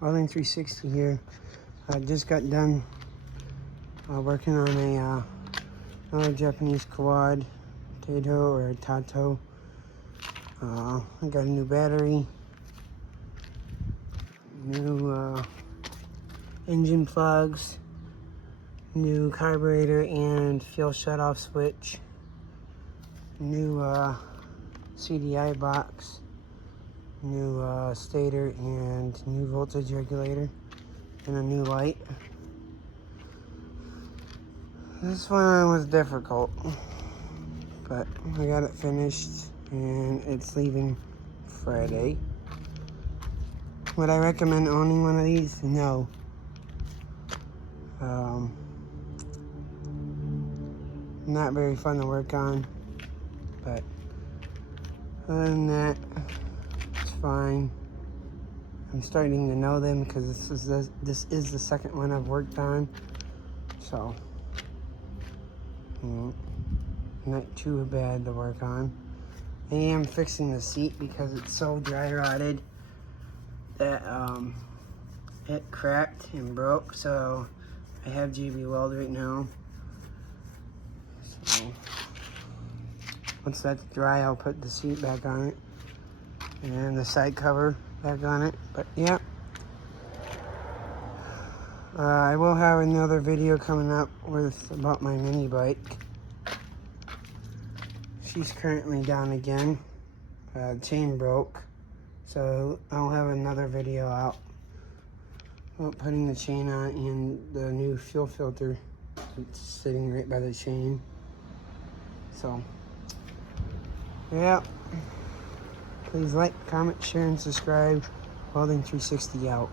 Welding 360 here. I just got done working on another Japanese quad, TaoTao or TaoTao. I got a new battery, new engine plugs, new carburetor and fuel shutoff switch, new CDI box, new stator and new voltage regulator, and a new light. This one was difficult, but I got it finished and it's leaving Friday. Would I recommend owning one of these? No. Not very fun to work on, but other than that, it's fine. I'm starting to know them because this is the second one I've worked on, so not too bad to work on. I am fixing the seat because it's so dry rotted that it cracked and broke, so I have JB Weld right now. So once that's dry, I'll put the seat back on it and the side cover back on it. But yeah, I will have another video coming up about my mini bike. She's currently down again. Chain broke, so I'll have another video out about putting the chain on and the new fuel filter. It's sitting right by the chain. So yeah, please like, comment, share, and subscribe. Welding 360 out.